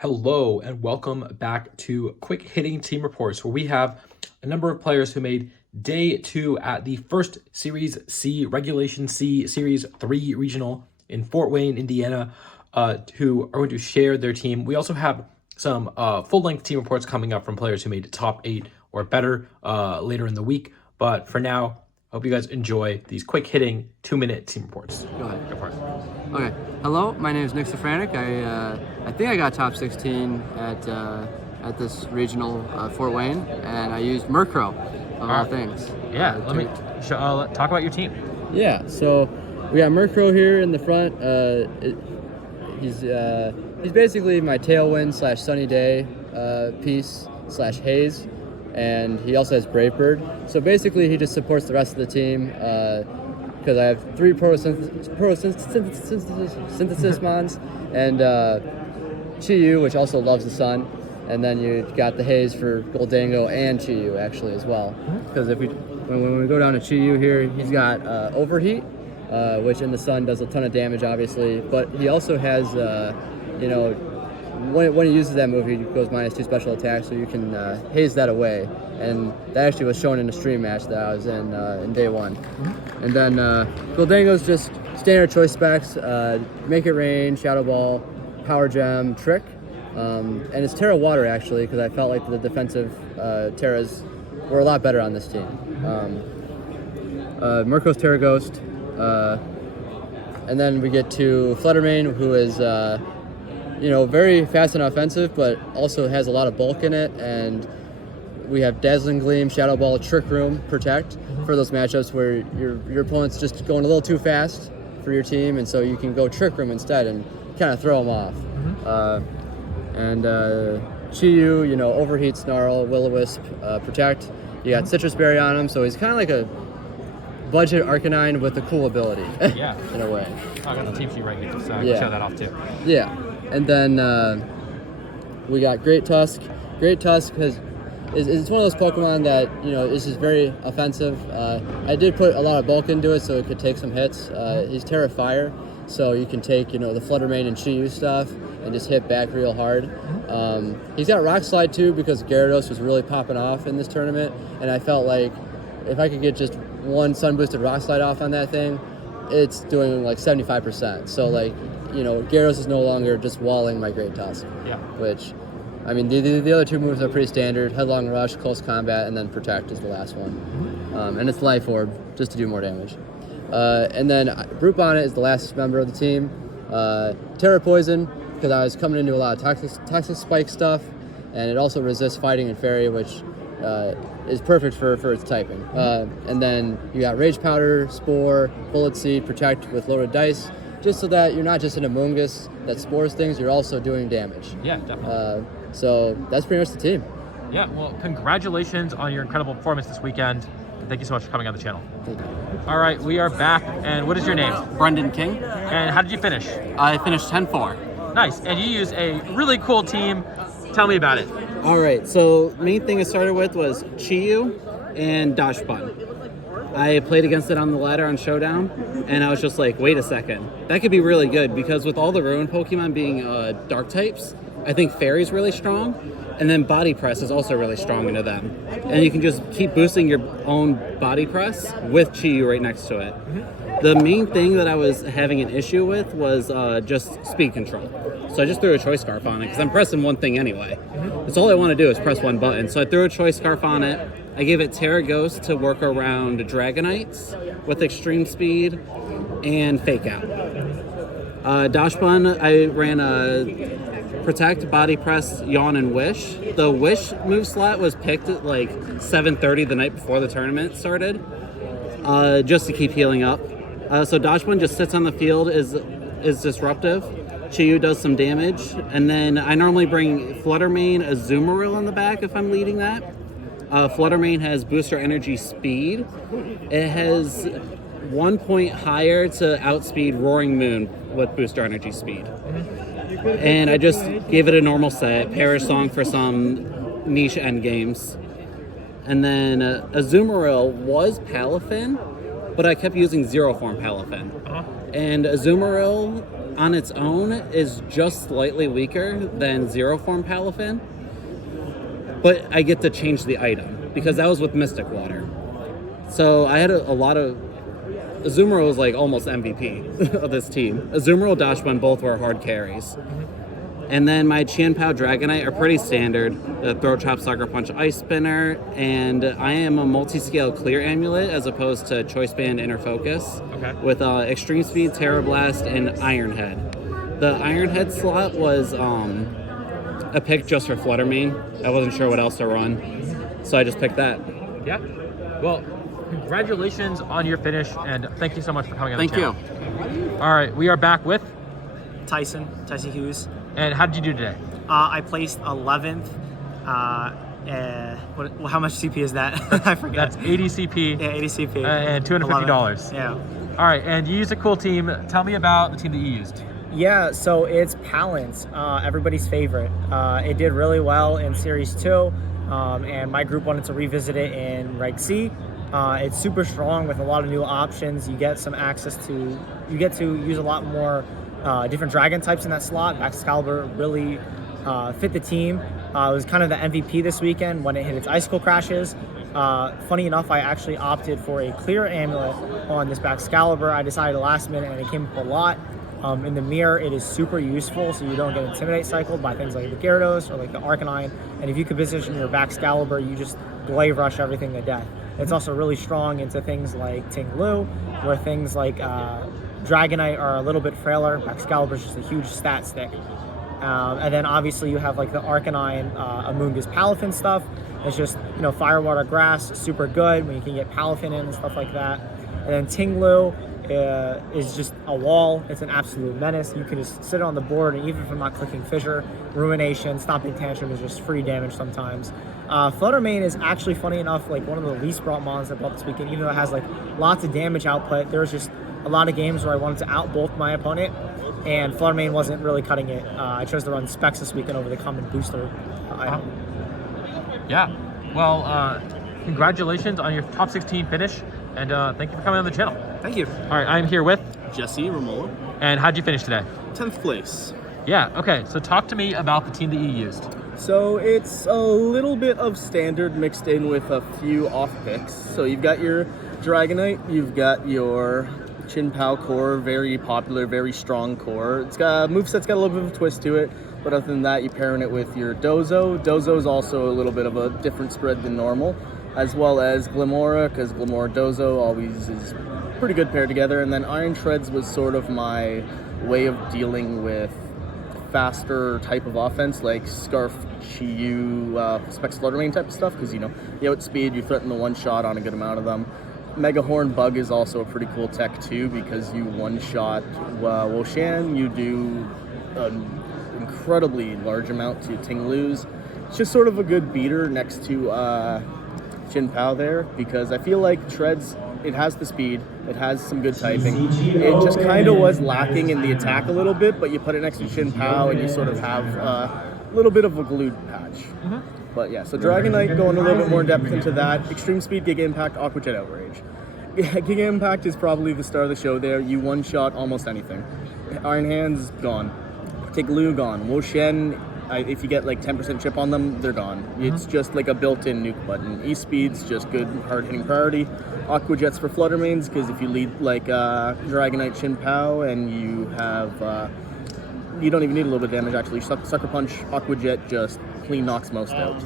Hello and welcome back to Quick Hitting Team Reports, where we have a number of players who made day 2 at the first Series C, Regulation C, Series 3 Regional in Fort Wayne, Indiana, who are going to share their team. We also have some full-length team reports coming up from players who made top 8 or better later in the week. But for now, hope you guys enjoy these quick hitting 2-minute team reports. Go ahead. Go for it. Okay. Hello, my name is Nick Sefranek. I think I got top 16 at this regional Fort Wayne, and I used Murkrow of all things. Yeah, talk about your team. Yeah, so we got Murkrow here in the front. He's basically my tailwind / sunny day piece / haze, and he also has Brave Bird. So basically, he just supports the rest of the team. Because I have 3 photosynthesis mons and Chi-Yu, which also loves the sun, and then you got the haze for Goldango and Chi-Yu actually as well. Because when we go down to Chi-Yu here, he's got overheat, which in the sun does a ton of damage, obviously, but he also has when he uses that move, he goes -2 special attack, so you can haze that away. And that actually was shown in a stream match that I was in day 1. And then Goldango's just standard choice specs, Make It Rain, Shadow Ball, Power Gem, Trick. And it's Terra Water, actually, because I felt like the defensive Terras were a lot better on this team. Murkrow's Terra Ghost. And then we get to Fluttermane, who is very fast and offensive, but also has a lot of bulk in it. And we have Dazzling Gleam, Shadow Ball, Trick Room, Protect for those matchups where your opponent's just going a little too fast for your team, and so you can go Trick Room instead and kind of throw them off. Chi-Yu, Overheat, Snarl, Will-O-Wisp, Protect. You got Citrus Berry on him, so he's kind of like a budget Arcanine with a cool ability. Yeah. In a way. I got the team sheet right here, so I can show that off too. Yeah. And then we got Great Tusk. Great Tusk is one of those Pokemon that is just very offensive. I did put a lot of bulk into it so it could take some hits. He's Terra Fire, so you can take the Fluttermane and Chi-Yu stuff and just hit back real hard. He's got Rock Slide too, because Gyarados was really popping off in this tournament, and I felt like if I could get just one Sun Boosted Rock Slide off on that thing, it's doing like 75%. So Gyarados is no longer just walling my Great Tusk. Yeah. Which, I mean, the other 2 moves are pretty standard: Headlong Rush, Close Combat, and then Protect is the last one. And it's Life Orb, just to do more damage. And then Brute Bonnet is the last member of the team. Terra Poison, because I was coming into a lot of Toxic Spike stuff, and it also resists Fighting and Fairy, which is perfect for its typing. And then you got Rage Powder, Spore, Bullet Seed, Protect with loaded dice, just so that you're not just an Amoonguss that spores things, you're also doing damage. Yeah, definitely. So that's pretty much the team. Yeah, well, congratulations on your incredible performance this weekend. Thank you so much for coming on the channel. Thank you. All right, we are back, and what is your name? Brendan King. And how did you finish? I finished 10-4. Nice, and you used a really cool team. Tell me about it. All right, so main thing I started with was Chi-Yu and Dachshund. I played against it on the ladder on Showdown, and I was just like, wait a second. That could be really good, because with all the Ruin Pokemon being dark types, I think Fairy's really strong, and then Body Press is also really strong into them. And you can just keep boosting your own Body Press with Chi-Yu right next to it. The main thing that I was having an issue with was just speed control. So I just threw a Choice Scarf on it, because I'm pressing one thing anyway. That's all I want to do is press one button. So I threw a Choice Scarf on it. I gave it Terra Ghost to work around Dragonites with extreme speed and Fake Out. Dachshund, I ran a Protect, Body Press, Yawn, and Wish. The Wish move slot was picked at like 7:30 the night before the tournament started, just to keep healing up. So Dachshund just sits on the field, is disruptive. Chi-Yu does some damage, and then I normally bring Fluttermane, Azumarill in the back if I'm leading that. Fluttermane has Booster Energy Speed. It has 1 point higher to outspeed Roaring Moon with Booster Energy Speed. And I just gave it a normal set, Perish Song for some niche endgames. And then Azumarill was Palafin, but I kept using Zero Form Palafin. And Azumarill on its own is just slightly weaker than Zero Form Palafin, but I get to change the item because that was with Mystic Water. So I had a lot of... Azumarill was like almost MVP of this team. Azumarill, Dashbun both were hard carries. And then my Chien-Pao Dragonite are pretty standard. The Throat Chop, Sucker Punch, Ice Spinner, and I am a multi-scale Clear Amulet as opposed to Choice Band Inner Focus. Okay. With Extreme Speed, Terra Blast, and Iron Head. The Iron Head slot was a pick just for Fluttermane. I wasn't sure what else to run, so I just picked that. Yeah. Well, congratulations on your finish, and thank you so much for coming on the channel. Thank you. All right, we are back with... Thaison Hughes. And how did you do today? I placed 11th. How much CP is that? I forget. That's 80 CP. Yeah, 80 CP. And $250. Yeah. All right, and you used a cool team. Tell me about the team that you used. Yeah, so it's Palance, everybody's favorite. It did really well in Series 2, and my group wanted to revisit it in Reg C. It's super strong with a lot of new options. You get some access to, you get to use a lot more different dragon types in that slot. Excalibur really fit the team. It was kind of the MVP this weekend when it hit its icicle crashes. Funny enough, I actually opted for a clear amulet on this Excalibur. I decided last minute and it came up a lot. In the mirror, it is super useful, so you don't get Intimidate cycled by things like the Gyarados or like the Arcanine. And if you could position your Excalibur, you just Glaive Rush everything to death. It's also really strong into things like Ting Lu, where things like Dragonite are a little bit frailer. Excalibur is just a huge stat stick. And then obviously you have like the Arcanine, Amoonguss, Palafin stuff. It's just, you know, Fire, Water, Grass, super good when you can get Palafin in and stuff like that. And then Ting Lu is just a wall. It's an absolute menace. You can just sit on the board, and even if I'm not clicking Fissure, Ruination, Stomping Tantrum is just free damage sometimes. Fluttermane is actually, funny enough, like one of the least brought mons I brought this weekend, even though it has like lots of damage output. There was just a lot of games where I wanted to outbolt my opponent, and Fluttermane wasn't really cutting it. I chose to run Specs this weekend over the common booster item. Yeah. Well, congratulations on your top 16 finish, and thank you for coming on the channel. Thank you. All right, I'm here with... Jesse Romolo. And how'd you finish today? 10th place. Yeah, okay, so talk to me about the team that you used. So it's a little bit of standard mixed in with a few off picks. So you've got your Dragonite, you've got your Chien-Pao core, very popular, very strong core. It's got moveset's got a little bit of a twist to it, but other than that, you're pairing it with your Dozo. Dozo is also a little bit of a different spread than normal, as well as Glimmora, because Glimmora Dozo always is pretty good paired together. And then Iron Treads was sort of my way of dealing with faster type of offense, like Scarf, Chi-Yu, Specs Fluttermane type of stuff, because you outspeed, you threaten the one shot on a good amount of them. Mega Horn Bug is also a pretty cool tech too, because you one shot Woshan, you do an incredibly large amount to Ting Lu's. It's just sort of a good beater next to Chien-Pao there, because I feel like Treads, it has the speed, it has some good typing. It just kind of was lacking in the attack a little bit, but you put it next to Chien-Pao and you sort of have a little bit of a glued patch. But yeah, so Dragonite going a little bit more in depth into that. Extreme Speed, Giga Impact, Aqua Jet Outrage. Yeah, Giga Impact is probably the star of the show there. You one-shot almost anything. Iron Hands, gone. Take Lu, gone. Woshen, if you get like 10% chip on them, they're gone. It's just like a built-in nuke button. E-Speed's just good, hard-hitting priority. Aqua Jets for Fluttermanes, because if you lead like Dragonite Chien-Pao and you have... you don't even need a little bit of damage actually. Sucker Punch, Aqua Jet just clean knocks most out.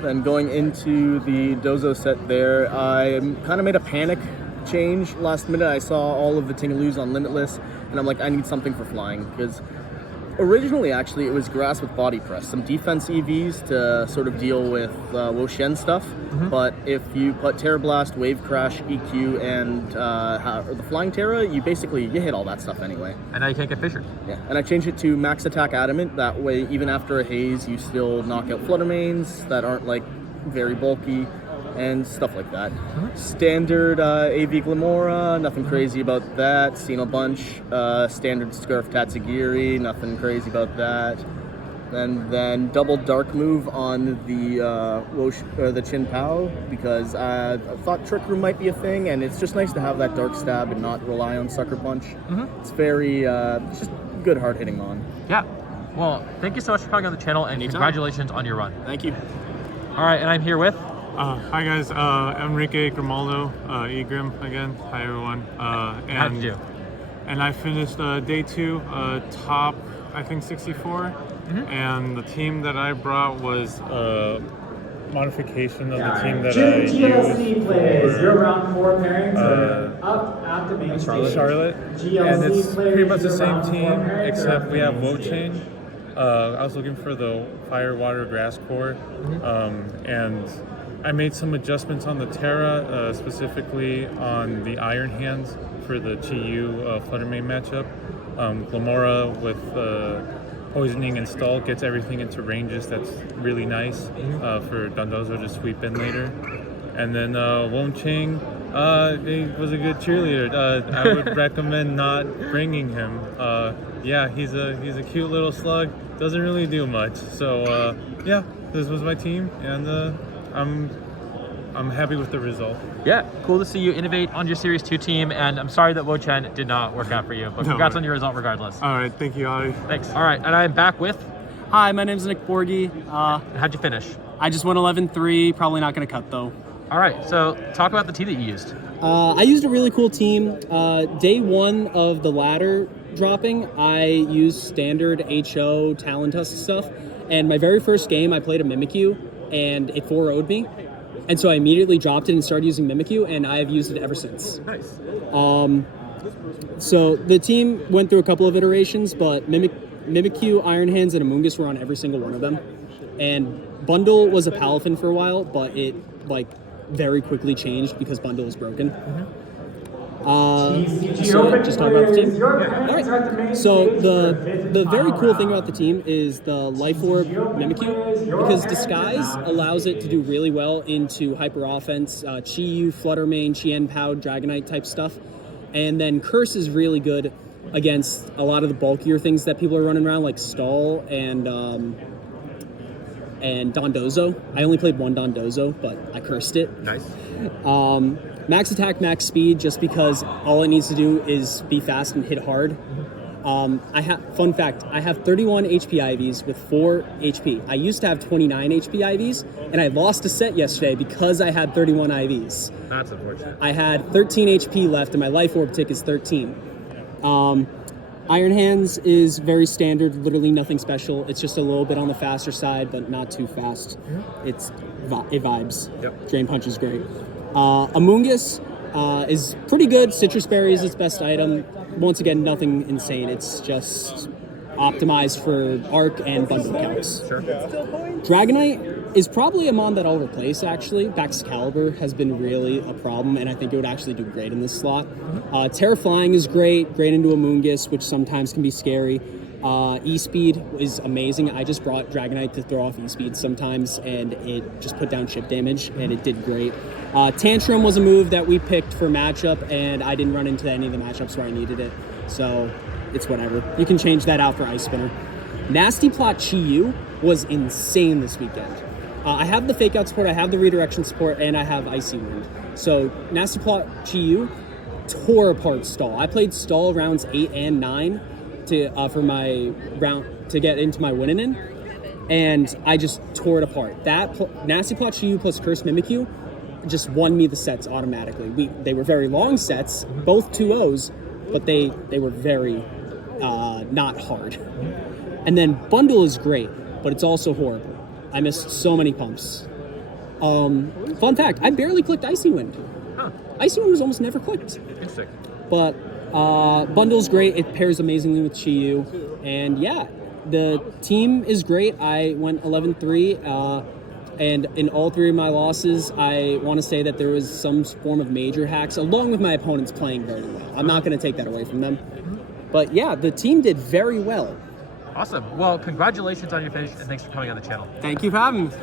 Then going into the Dozo set there, I kind of made a panic change last minute. I saw all of the Tingaloo's on Limitless, and I'm like, I need something for flying, because originally actually it was Grass with Body Press, some defense EVs to sort of deal with Woshen stuff, but if you put Terra Blast, Wave Crash, EQ, and the Flying Terra, you hit all that stuff anyway. And now you can't get Fissure. Yeah, and I changed it to Max Attack Adamant, that way even after a haze you still knock out Fluttermanes that aren't like very bulky and stuff like that. Standard AV Glimmora, nothing crazy about that. Seen a bunch. Standard Scarf Tatsugiri, nothing crazy about that. And then double dark move on the the Chin Pao, because I thought Trick Room might be a thing, and it's just nice to have that dark stab and not rely on Sucker Punch. It's very it's just good hard hitting mon. Yeah. Well, thank you so much for coming on the channel, and Anytime. congratulations on your run. Thank you. All right, and I'm here with... Hi guys, Enrique Grimaldo, Egrim again. Hi everyone. How did you do? And I finished day 2, top, I think 64. And the team that I brought was modification of the team that I used plays. Your for round 4 pairings are up at the main stage. Charlotte. And it's pretty much the same team, except we have Wochain. I was looking for the Fire, Water, Grass core. And I made some adjustments on the Terra, specifically on the Iron Hands for the Chi-Yu Fluttermane matchup. Glamora with Poisoning and Stall gets everything into ranges that's really nice for Dondozo to sweep in later. And then Wonching, he was a good cheerleader. I would recommend not bringing him. Yeah, he's a cute little slug. Doesn't really do much. So yeah, this was my team, and I'm happy with the result. Yeah, cool to see you innovate on your Series 2 team, and I'm sorry that Wo-Chen did not work out for you, but congrats on your result regardless. All right, thank you, Ali. Thanks. All right, and I'm back with... Hi, my name's Nick Borghi. How'd you finish? I just went 11-3, probably not going to cut though. All right, so talk about the team that you used. I used a really cool team. Day 1 of the ladder dropping, I used standard HO Talontusk stuff, and my very first game I played a Mimikyu, and it 4-0'd me. And so I immediately dropped it and started using Mimikyu, and I have used it ever since. Nice. So the team went through a couple of iterations, but Mimikyu, Iron Hands, and Amoonguss were on every single one of them. And Bundle was a Palafin for a while, but it very quickly changed because Bundle was broken. So just talk about the team. All right. So the very cool thing about the team is the Life Orb Mimikyu, because Disguise allows it to do really well into hyper offense, Chi-Yu, Fluttermane, Chien Pao, Dragonite type stuff, and then Curse is really good against a lot of the bulkier things that people are running around, like Stall and Dondozo. I only played one Dondozo, but I cursed it. Nice. Max attack, max speed, just because all it needs to do is be fast and hit hard. Fun fact, I have 31 HP IVs with 4 HP. I used to have 29 HP IVs, and I lost a set yesterday because I had 31 IVs. That's unfortunate. I had 13 HP left, and my Life Orb tick is 13. Iron Hands is very standard, literally nothing special. It's just a little bit on the faster side, but not too fast. It vibes. Yep. Drain Punch is great. Amoonguss is pretty good. Citrus Berry is its best item. Once again, nothing insane. It's just optimized for arc and bundle calcs. Sure. Dragonite is probably a mon that I'll replace, actually. Baxcalibur has been really a problem, and I think it would actually do great in this slot. Terra Flying is great into Amoonguss, which sometimes can be scary. E-Speed is amazing. I just brought Dragonite to throw off E-Speed sometimes, and it just put down chip damage, and it did great. Tantrum was a move that we picked for matchup, and I didn't run into any of the matchups where I needed it, so it's whatever. You can change that out for Ice Spinner. Nasty Plot Chi-Yu was insane this weekend. I have the Fake Out support, I have the Redirection support, and I have Icy Wind. So Nasty Plot Chi-Yu tore apart Stall. I played Stall rounds 8 and 9 for my round to get into my Winnanen, and I just tore it apart. That Nasty Plot Chi-Yu plus Curse Mimikyu just won me the sets automatically. They were very long sets, both 2-0s, but they were very not hard. And then Bundle is great, but it's also horrible. I missed so many pumps. Fun fact, I barely clicked Icy Wind. Huh. Icy Wind was almost never clicked. Interesting. But Bundle's great. It pairs amazingly with Chi-Yu. And yeah, the team is great. I went 11-3. And in all 3 of my losses, I want to say that there was some form of major hacks, along with my opponents playing very well. I'm not going to take that away from them. But yeah, the team did very well. Awesome. Well, congratulations on your finish, and thanks for coming on the channel. Thank you for having me.